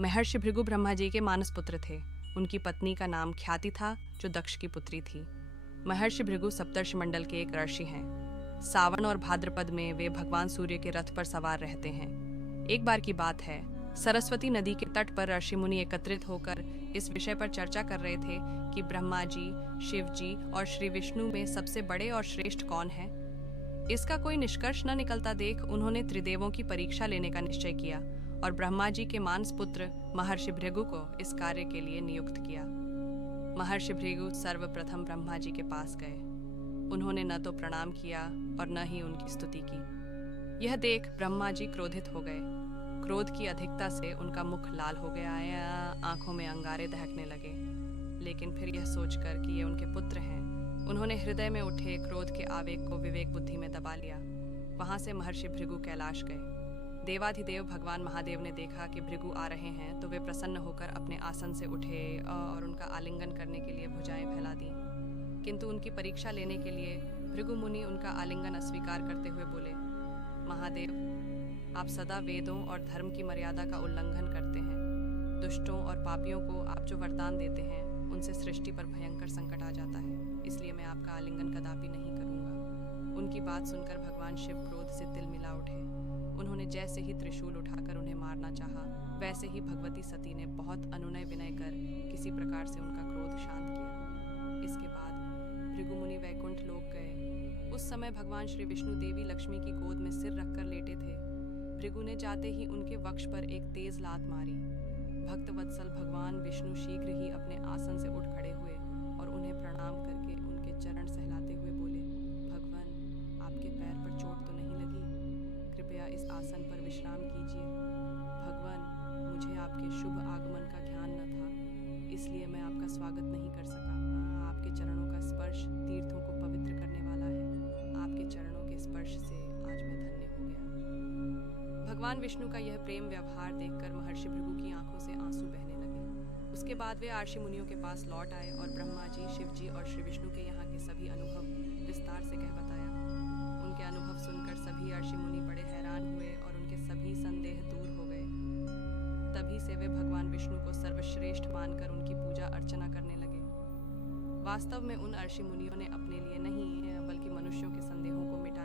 महर्षि भृगु ब्रह्मा जी के मानस पुत्र थे। उनकी पत्नी का नाम ख्याति था, जो दक्ष की पुत्री थी। महर्षि भृगु सप्तर्षि मंडल के एक ऋषि हैं। सावन और भाद्रपद में वे भगवान सूर्य के रथ पर सवार रहते हैं। एक बार की बात है, सरस्वती नदी के तट पर ऋषि मुनि एकत्रित होकर इस विषय पर चर्चा कर रहे थे कि ब्रह्मा जी, शिव जी और श्री विष्णु में सबसे बड़े और श्रेष्ठ कौन है। इसका कोई निष्कर्ष न निकलता देख उन्होंने त्रिदेवों की परीक्षा लेने का निश्चय किया और ब्रह्मा जी के मानस पुत्र महर्षि भृगु को इस कार्य के लिए नियुक्त किया। महर्षि भृगु सर्वप्रथम ब्रह्मा जी के पास गए। उन्होंने न तो प्रणाम किया और न ही उनकी स्तुति की। यह देख ब्रह्मा जी क्रोधित हो गए। क्रोध की अधिकता से उनका मुख लाल हो गया या आंखों में अंगारे दहकने लगे। लेकिन फिर यह सोचकर कि ये उनके पुत्र हैं, उन्होंने हृदय में उठे क्रोध के आवेग को विवेक बुद्धि में दबा लिया। वहां से महर्षि भृगु कैलाश गए। देवाधिदेव भगवान महादेव ने देखा कि भृगु आ रहे हैं तो वे प्रसन्न होकर अपने आसन से उठे और उनका आलिंगन करने के लिए भुजाएं फैला दी। किंतु उनकी परीक्षा लेने के लिए भृगु मुनि उनका आलिंगन अस्वीकार करते हुए बोले, महादेव, आप सदा वेदों और धर्म की मर्यादा का उल्लंघन करते हैं। दुष्टों और पापियों को आप जो वरदान देते हैं उनसे सृष्टि पर भयंकर संकट आ जाता है, इसलिए मैं आपका आलिंगन कदापि नहीं करूंगा। उनकी बात सुनकर भगवान शिव क्रोध से तिल मिला उठे। उन्होंने जैसे ही त्रिशूल उठाकर उन्हें मारना चाहा, वैसे ही भगवती सती ने बहुत अनुनय विनय कर किसी प्रकार से उनका क्रोध शांत किया। इसके बाद भृगु मुनि वैकुंठ लोक गए। उस समय भगवान श्री विष्णु देवी लक्ष्मी की गोद में सिर रखकर लेटे थे। भृगु ने जाते ही उनके वक्ष पर एक तेज लात मारी। भक्त वत्सल भगवान विष्णु शीघ्र ही अपने आसन से उठ खड़े हुए और उन्हें प्रणाम करके उनके चरण सहलाते हुए बोले, भगवान, आपके पैर पर चोट तो नहीं लगी? कृपया इस आसन पर विश्राम कीजिए। भगवान, मुझे आपके शुभ आगमन का ध्यान न था, इसलिए मैं आपका स्वागत नहीं कर सका। आपके चरणों का स्पर्श तीर्थों को पवित्र करने वाला है। आपके चरणों के स्पर्श से आज मैं धन्य हो गया। भगवान विष्णु का यह प्रेम व्यवहार देखकर महर्षि भृगु की आंखों से आंसू बहने लगे। उसके बाद वे आर्षि मुनियों के पास लौट आए और ब्रह्मा जी, शिव जी और श्री विष्णु के यहाँ के सभी अनुभव विस्तार से कह बताया। उनके अनुभव सुनकर सभी ऋषि मुनि बड़े हैरान हुए और उनके सभी संदेह दूर हो गए। तभी से वे भगवान विष्णु को सर्वश्रेष्ठ मानकर उनकी पूजा अर्चना करने लगे। वास्तव में उन ऋषि मुनियों ने अपने लिए नहीं बल्कि मनुष्यों के संदेहों को मिटा